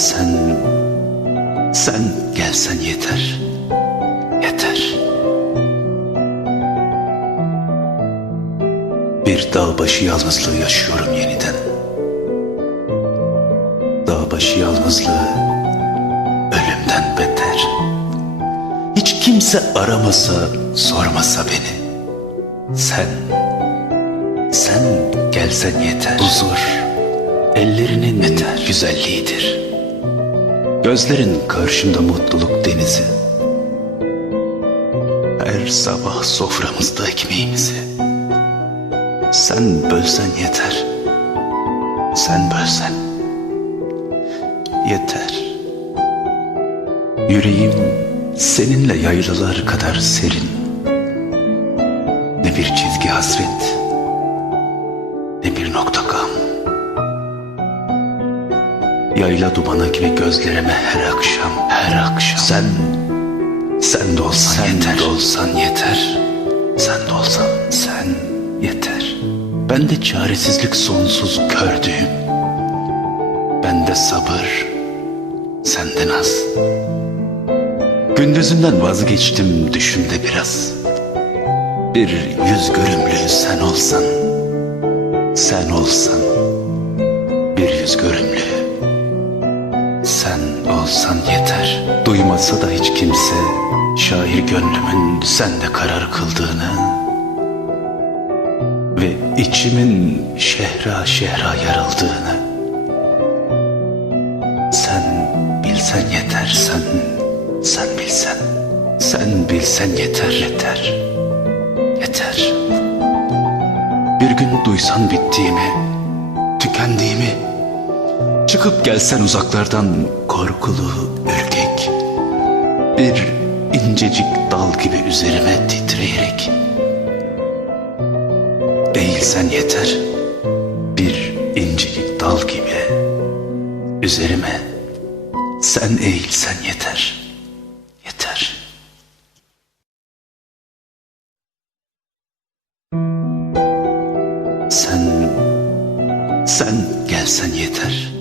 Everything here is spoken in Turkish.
Sen, sen gelsen yeter. Yeter. Bir dağ başı yalnızlığı yaşıyorum yeniden. Dağ başı yalnızlığı ölümden beter. Hiç kimse aramasa, sormasa beni. Sen, sen gelsen yeter. Huzur, ellerinin yeter. güzelliğidir. Gözlerin karşımda mutluluk denizi. Her sabah soframızda ekmeğimizi. Sen bölsen yeter. Sen bölsen. Yeter. Yüreğim seninle yaylalar kadar serin. Ne bir çizgi hasret, Yayla dumana gibi gözlerime her akşam, her akşam. Sen, sen de olsan sen yeter. Sen de olsan yeter. Sen de olsan sen yeter. Ben de çaresizlik sonsuz kördüğüm. Ben de sabır, senden az. Gündüzünden vazgeçtim düşümde biraz. Bir yüz görümlü sen olsan, sen olsan, bir yüz görümlü olsan yeter. Duymasa da hiç kimse şair gönlümün sende karar kıldığını ve içimin şehra şehra yarıldığını sen bilsen yeter sen sen bilsen sen bilsen yeter yeter yeter bir gün duysan bittiğimi tükendiğimi çıkıp gelsen uzaklardan korkulu ürkek. Bir incecik dal gibi üzerime titreyerek. Eğilsen yeter. Bir incecik dal gibi üzerime. Sen eğilsen yeter. Yeter. Sen sen gelsen yeter